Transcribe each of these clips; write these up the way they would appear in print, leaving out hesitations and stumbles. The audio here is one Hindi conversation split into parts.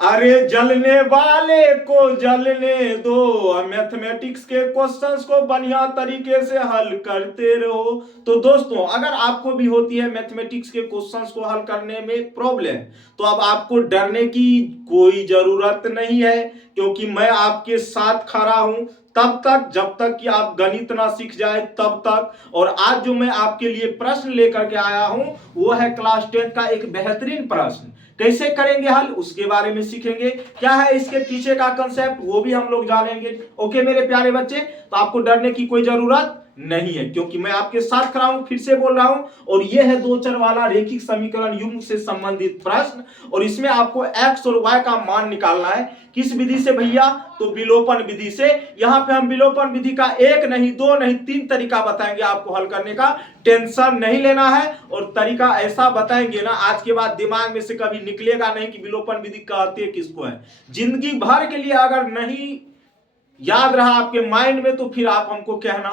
अरे जलने वाले को जलने दो, मैथमेटिक्स के क्वेश्चंस को बढ़िया तरीके से हल करते रहो। तो दोस्तों, अगर आपको भी होती है मैथमेटिक्स के क्वेश्चंस को हल करने में प्रॉब्लम, तो अब आपको डरने की कोई जरूरत नहीं है, क्योंकि मैं आपके साथ खड़ा हूं तब तक जब तक कि आप गणित ना सीख जाए तब तक। और आज जो मैं आपके लिए प्रश्न लेकर के आया हूं वो है क्लास 10 का एक बेहतरीन प्रश्न। कैसे करेंगे हल उसके बारे में सीखेंगे, क्या है इसके पीछे का कंसेप्ट वो भी हम लोग जानेंगे। ओके मेरे प्यारे बच्चे, तो आपको डरने की कोई जरूरत नहीं है, क्योंकि मैं आपके साथ खड़ा हूं, फिर से बोल रहा हूं। और यह है दो चर वाला रेखिक समीकरण युग्म से संबंधित प्रश्न, और इसमें आपको x और y का मान निकालना है। किस विधि से भैया? तो विलोपन विधि से। यहां पे हम विलोपन विधि का एक नहीं, दो नहीं, तीन तरीका बताएंगे आपको हल करने का। टेंशन नहीं लेना है, और तरीका ऐसा बताएंगे ना आज के बाद दिमाग में से कभी निकलेगा नहीं कि विलोपन विधि कहते किसको है। जिंदगी भर के लिए अगर नहीं याद रहा आपके माइंड में तो फिर आप हमको कहना।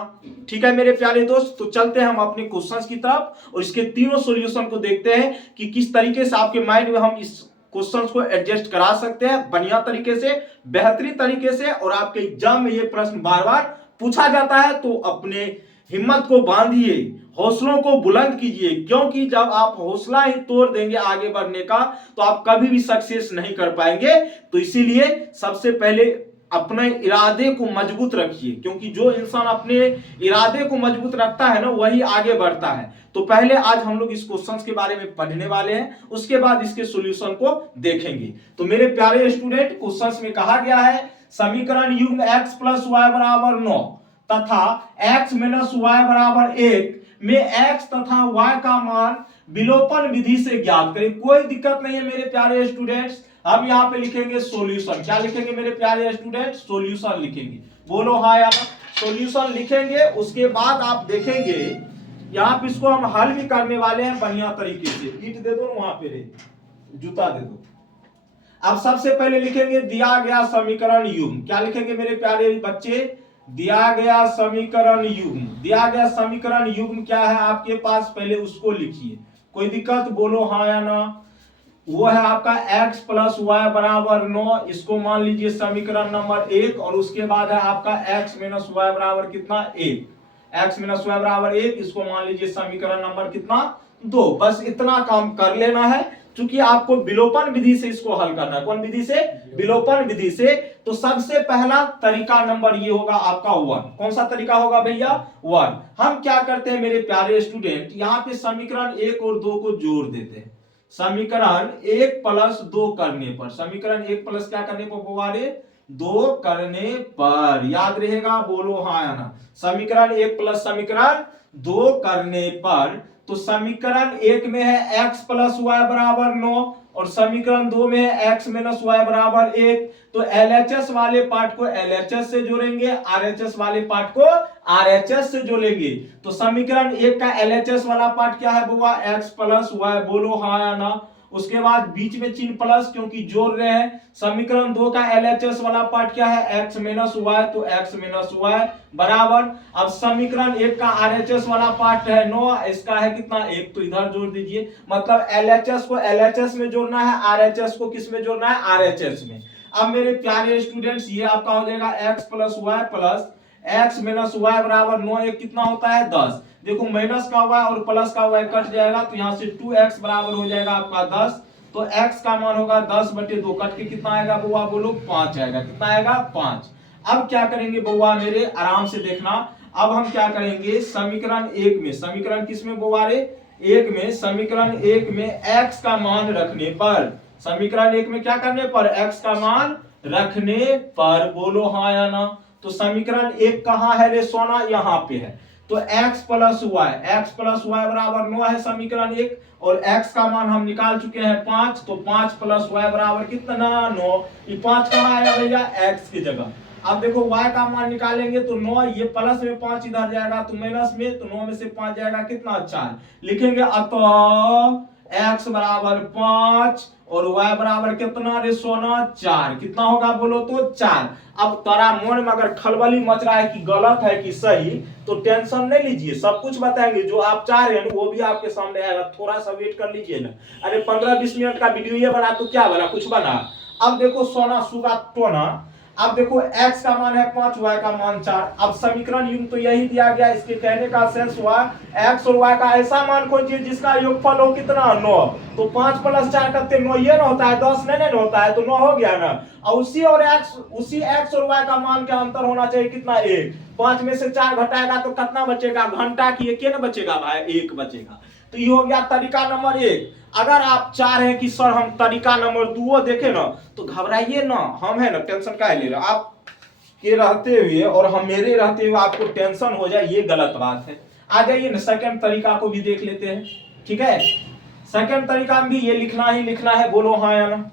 ठीक है मेरे प्यारे दोस्त, तो चलते हैं हम अपने क्वेश्चंस की तरफ और इसके तीनों सॉल्यूशन को देखते हैं कि किस तरीके से आपके माइंड में हम इस क्वेश्चंस को एडजस्ट करा सकते हैं बढ़िया तरीके से, बेहतरीन तरीके से। और आपके एग्जाम में ये प्रश्न बार बार पूछा जाता है, तो अपने हिम्मत को बांधिए, हौसलों को बुलंद कीजिए, क्योंकि जब आप हौसला ही तोड़ देंगे आगे बढ़ने का तो आप कभी भी सक्सेस नहीं कर पाएंगे। तो इसीलिए सबसे पहले अपने इरादे को मजबूत रखिए, क्योंकि जो इंसान अपने इरादे को मजबूत रखता है ना वही आगे बढ़ता है। तो पहले आज हम लोग इस क्वेश्चंस के बारे में पढ़ने वाले हैं, उसके बाद इसके सॉल्यूशन को देखेंगे। तो मेरे प्यारे स्टूडेंट, क्वेश्चंस में कहा गया है समीकरण युग्म x प्लस वाई बराबर 9 तथा x माइनस वाई बराबर 1 में x तथा y का मान विलोपन विधि से ज्ञात करें। कोई दिक्कत नहीं है मेरे प्यारे स्टूडेंट्स, हम यहाँ पे लिखेंगे सॉल्यूशन। क्या लिखेंगे मेरे प्यारे स्टूडेंट? सॉल्यूशन लिखेंगे। बोलो हाँ या ना। सॉल्यूशन लिखेंगे, उसके बाद आप देखेंगे यहाँ पे इसको हम हल भी करने वाले हैं बढ़िया तरीके से। ईट दे दो वहां पे, जूता दे दो। अब सबसे पहले लिखेंगे दिया गया समीकरण युग्म। क्या लिखेंगे मेरे प्यारे बच्चे? दिया गया समीकरण युग्म। दिया गया समीकरण युग्म क्या है आपके पास, पहले उसको लिखिए। कोई दिक्कत? बोलो हाँ या ना। वो है आपका x प्लस वाई बराबर 9, इसको मान लीजिए समीकरण नंबर 1। और उसके बाद है आपका x माइनस वाई बराबर कितना? 1। x माइनस वाई बराबर 1, इसको मान लीजिए समीकरण नंबर कितना? 2। बस इतना काम कर लेना है, क्योंकि आपको विलोपन विधि से इसको हल करना है। कौन विधि से? विलोपन विधि से। तो सबसे पहला तरीका नंबर ये होगा आपका 1। कौन सा तरीका होगा भैया? 1। हम क्या करते हैं मेरे प्यारे स्टूडेंट, यहाँ पे समीकरण 1 और 2 को जोड़ देते हैं। समीकरण 1 प्लस 2 करने पर, समीकरण 1 प्लस क्या करने पर बुआरे? 2 करने पर। याद रहेगा? बोलो हाँ या ना। समीकरण 1 प्लस समीकरण 2 करने पर। तो समीकरण 1 में है x प्लस वाई बराबर 9 और समीकरण 2 में है x माइनस वाई बराबर 1। तो LHS वाले पार्ट को LHS से जोड़ेंगे, RHS वाले पार्ट को RHS से जोड़ेंगे। तो समीकरण 1 का LHS वाला पार्ट क्या है बुआ? x plus y. बोलो हाँ या ना। उसके बाद बीच में चिन्ह प्लस, क्योंकि जोड़ रहे हैं। समीकरण 2 का LHS वाला पार्ट क्या है? x माइनस वाई, तो x माइनस वाई बराबर। अब समीकरण 1 का RHS वाला पार्ट है 9, इसका है कितना? 1, तो इधर जोड़ दीजिए। मतलब LHS को LHS में जोड़ना है, RHS को किस में जोड़ना है? RHS में। अब मेरे प्यारे स्टूडेंट्स, ये आपका हो जाएगा x plus y plus x minus y बराबर 9, एक कितना होता है? 10। देखो माइनस का y और प्लस का y कट जाएगा, तो यहां से 2x बराबर हो जाएगा आपका 10। तो x का मान होगा 10/2, कट के कितना आएगा बउआ? बोलो 5 आएगा। कितना आएगा? 5। अब क्या करेंगे बउआ मेरे, आराम से देखना। अब हम क्या करेंगे समीकरण 1 में, समीकरण किस में बउआ रे? 1 में। समीकरण 1 में x का मान रखने पर, समीकरण 1 में क्या करने पर? x का मान रखने पर। बोलो हाँ या ना। तो समीकरण 1 कहां है रे सोना? यहां पे है। तो x प्लस वाई बराबर 9 है समीकरण 1, और x का मान हम निकाल चुके हैं 5। तो 5 प्लस वाई बराबर कितना? 9। ये 5 कहां आया भैया? x की जगह। अब देखो y का मान निकालेंगे तो 9, ये प्लस में 5 इधर जाएगा तो माइनस में, तो 9 में से 5 जाएगा कितना? 4। लिखेंगे अतः x बराबर 5 और y बराबर कितना रे सोना? 4। कितना होगा बोलो तो? 4। अब तारा मन में अगर खलबली मच रहा है कि गलत है कि सही, तो टेंशन नहीं लीजिए, सब कुछ बताएंगे। जो आप चाह रहे हैं वो भी आपके सामने आएगा, थोड़ा सा वेट कर लीजिए ना। अरे 15-20 मिनट का वीडियो ये बना तो क्या बना? कुछ बना? अब देखो सोना सुगा टोना, अब देखो x का मान है 5, y का मान 4। अब समीकरण युग्म तो यही दिया गया, इसके कहने का सेंस हुआ x और y का ऐसा मान खोजिए जिसका योगफल हो कितना 9। तो 5 + 4 कितने 9, ये ना होता है 10 नहीं होता है, तो 9 हो गया ना। और उसी x और y का मान का अंतर होना चाहिए कितना 1। 5 में से 4 घटाएगा तो कितना बचेगा, घंटा की एक ना बचेगा भाई, 1 बचेगा। तो ये हो गया तरीका नंबर 1। अगर आप चाह रहे हैं कि सर हम तरीका नंबर 2 देखें ना, तो घबराइए ना, हम है ना, टेंशन काहे ले रहे हो आप के रहते हुए और हम मेरे रहते हुए आपको टेंशन हो जाए, ये गलत बात है। आ जाइए ना, सेकंड तरीका को भी देख लेते हैं, ठीक है। सेकंड तरीका में भी ये लिखना ही लिखना है, बोलो हाँ या ना।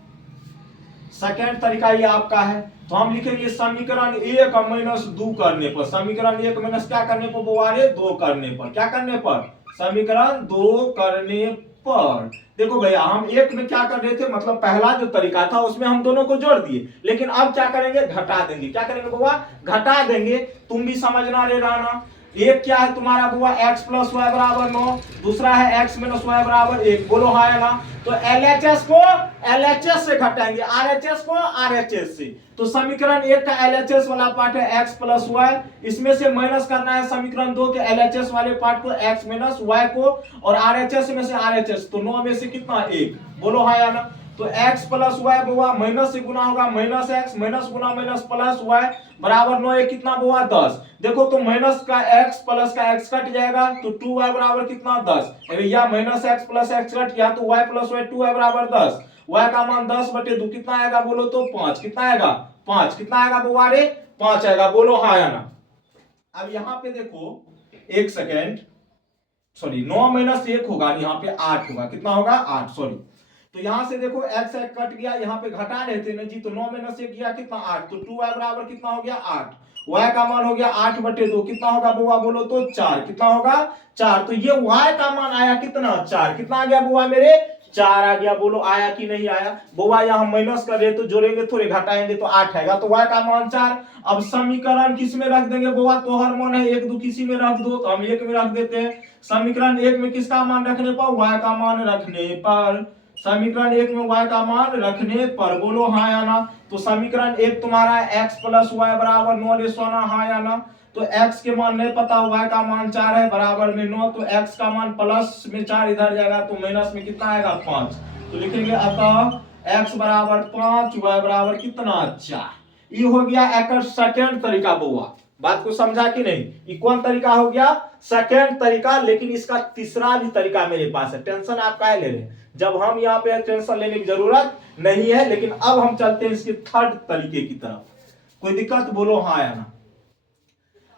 सेकंड तरीका ये आपका है, तो हम लिखेंगे समीकरण 1 - 2 करने पर, समीकरण 1 माइनस क्या करने पर बोवारे 2 करने पर, क्या करने पर, समीकरण 2 करने पर। देखो भैया हम एक में क्या कर रहे थे, मतलब पहला जो तरीका था उसमें हम दोनों को जोड़ दिए, लेकिन अब क्या करेंगे, घटा देंगे। क्या करेंगे बुआ, घटा देंगे। तुम भी समझना रे रहना। एक क्या है तुम्हारा बुआ x + y = 9, दूसरा है x - y = 1। बोलो हाँ या ना। तो LHS को LHS से घटाएंगे, RHS को RHS से। तो समीकरण 1 का LHS वाला पार्ट है x + y, इसमें से माइनस करना है समीकरण 2 के LHS वाले पार्ट को, x - y को, और RHS में से RHS। तो 9 में से कितना 1, बोलो हाँ या ना। तो x + y बुआ माइनस से गुना होगा -x, माइनस गुना माइनस प्लस y बराबर 9, ये कितना बुआ 10। देखो तो माइनस का x प्लस का x कट जाएगा, तो 2y बराबर कितना 10। भैया -x + x कट गया तो y + y 2y बराबर 10। y का मान 10/2 कितना आएगा, बोलो तो 5। कितना आएगा 5। कितना आएगा बुआ रे 5 आएगा, बोलो हाँ या ना। अब यहाँ पे देखो एक सेकेंड, सॉरी 9 - 1 होगा, यहाँ पे 8 होगा। कितना होगा 8, सॉरी। तो यहां से देखो x कट गया, यहाँ पे घटा रहे थे ना जी, तो 9 - 1 गया कितना 8, तो 2y बराबर कितना हो गया 8। y का मान हो गया 8/2, कितना होगा बुआ बोलो तो 4। कितना होगा 4। तो ये y का मान आया कितना 4। कितना आ गया बुआ मेरे 4 आ गया। बोलो आया कि नहीं आया। बुआ यहाँ माइनस कर रहे तो जोड़ेंगे थोड़े, घटाएंगे तो 8 आएगा, तो y का मान 4। अब समीकरण किस में रख देंगे बुआ, तो हार्मोन है 1 2 किसी में रख दो, तो हम 1 में रख देते हैं। समीकरण 1 में किसका मान रखने पर, y का मान रखने पर। समीकरण 1 में y का मान रखने पर, बोलो हाँ या ना। तो समीकरण 1 तुम्हारा x + y बराबर 9 रे सोना, हाँ या ना। तो x के मान नहीं पता, y का मान 4 है, बराबर में 9। तो x का मान प्लस में 4 इधर जाएगा, तो माइनस में कितना आएगा 5। तो लिखेंगे अतः x बराबर 5, y बराबर कितना 4। ये हो गया एक सेकंड तरीका बुआ। बात को समझा कि नहीं। ये कौन तरीका हो गया, सेकंड तरीका। लेकिन इसका तीसरा भी तरीका मेरे पास है, टेंशन आप काहे ले रहे हैं, जब हम यहाँ पे टेंशन लेने की जरूरत नहीं है। लेकिन अब हम चलते हैं इसके थर्ड तरीके की तरफ। कोई दिक्कत, बोलो हाँ या ना।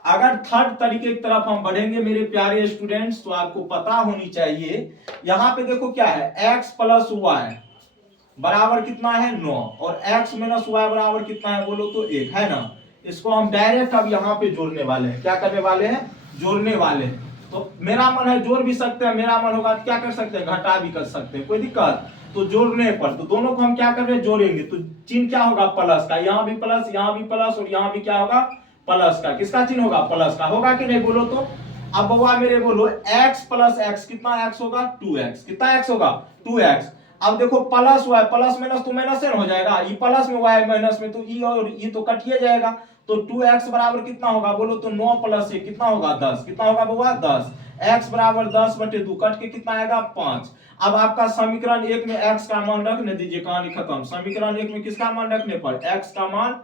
अगर थर्ड तरीके की तरफ हम बढ़ेंगे मेरे प्यारे स्टूडेंट्स, तो आपको पता होनी चाहिए, यहाँ पे देखो क्या है, x + y बराबर कितना है 9, और x - y बराबर कितना है, बोलो तो 1 है ना। इसको हम डायरेक्ट अब यहाँ पे जोड़ने वाले हैं। क्या करने वाले हैं, जोड़ने वाले हैं। तो मेरा मन है जोड़ भी सकते हैं, मेरा मन होगा तो क्या कर सकते हैं, घटा भी कर सकते हैं, कोई दिक्कत। तो जोड़ने पर तो दोनों को हम क्या कर रहे हैं, जोड़ेंगे। तो चिन्ह क्या होगा, प्लस का, यहाँ भी प्लस, यहाँ भी प्लस, और यहाँ भी क्या होगा, प्लस का। किसका चिन्ह होगा, प्लस का। होगा कि नहीं, बोलो तो। अब बउआ मेरे बोलो x + x कितना x होगा 2x। कितना x होगा 2x। अब देखो प्लस y, प्लस माइनस तो माइनस से हो जाएगा, ये प्लस में y माइनस में, तो ई और ये तो कटिए जाएगा। तो 2x बराबर कितना होगा, बोलो तो 9 + 1 कितना होगा 10। कितना होगा बउआ 10। x बराबर 10/2 कट के कितना आएगा 5। अब आपका समीकरण 1 में x का मान रखने दीजिए, कहानी खत्म। समीकरण 1 में किसका मान रखने पर, x का मान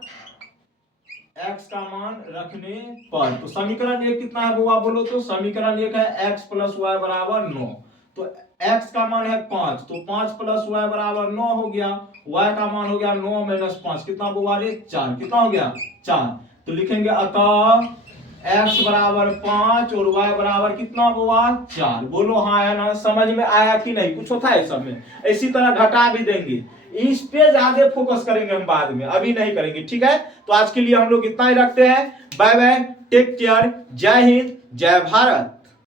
रखने पर। तो समीकरण 1 कितना है बुआ, बोलो तो समीकरण 1 है x + y बराबर 9। तो x का मान है 5, तो 5 + y बराबर 9 हो गया। y का मान हो गया 9 - 5, कितना बुआ रे 4। कितना हो गया 4। तो लिखेंगे अतः x बराबर 5 और y बराबर कितना बुआ 4। बोलो हाँ या ना, समझ में आया कि नहीं। कुछ होता है सब में, इसी तरह घटा भी देंगे। इस पे ज्यादा फोकस करेंगे हम बाद में, अभी नहीं करेंगे, ठीक है। तो आज के लिए हम लोग इतना ही रखते हैं। बाय बाय, टेक केयर, जय हिंद, जय भारत।